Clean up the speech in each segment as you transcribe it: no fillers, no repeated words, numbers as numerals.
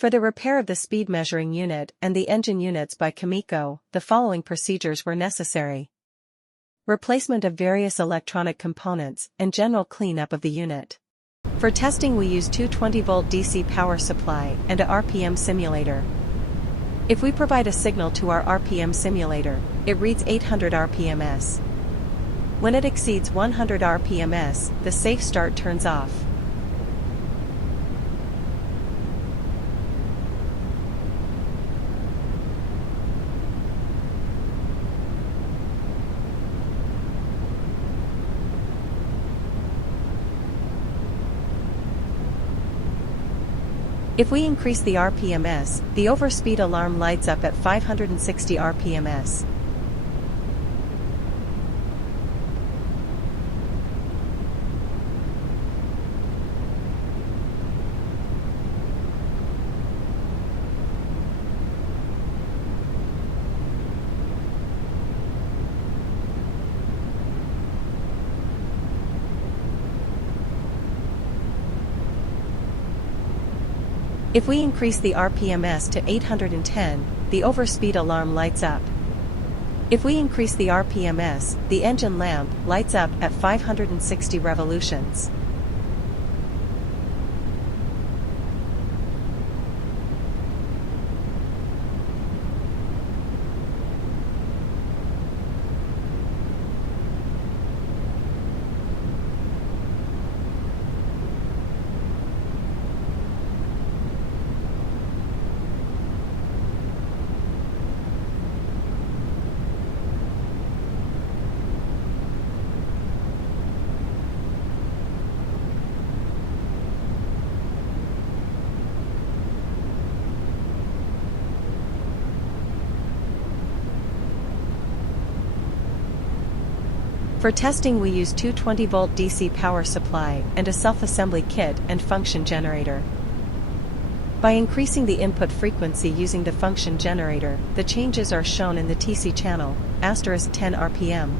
For the repair of the speed measuring unit and the engine units by Komeco, the following procedures were necessary. Replacement of various electronic components and general cleanup of the unit. For testing we use two 20-volt DC power supply and a RPM simulator. If we provide a signal to our RPM simulator, it reads 800 RPMs. When it exceeds 100 RPMs, the safe start turns off. If we increase the RPMs, the overspeed alarm lights up at 560 RPMs. If we increase the RPMs to 810, the overspeed alarm lights up. If we increase the RPMs, the engine lamp lights up at 560 revolutions. For testing we use two 20-volt DC power supply and a self-assembly kit and function generator. By increasing the input frequency using the function generator, the changes are shown in the TC channel, *10 RPM.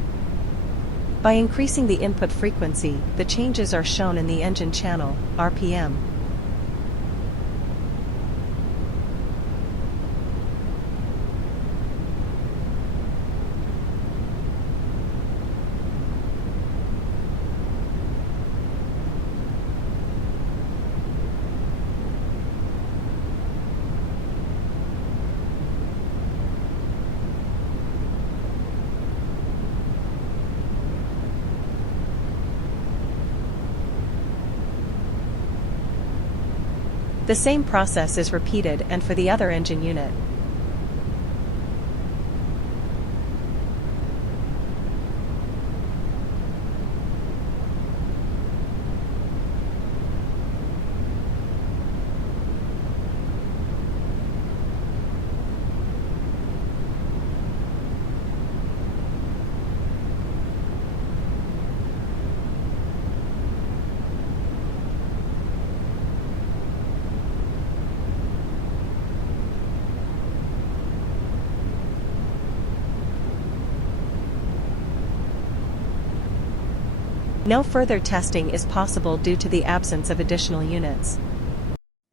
By increasing the input frequency, the changes are shown in the engine channel, RPM. The same process is repeated and for the other engine unit. No further testing is possible due to the absence of additional units.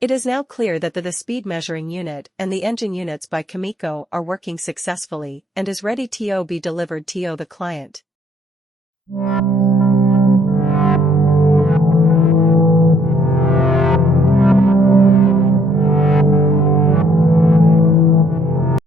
It is now clear that the speed measuring unit and the engine units by Komeco are working successfully and is ready to be delivered to the client.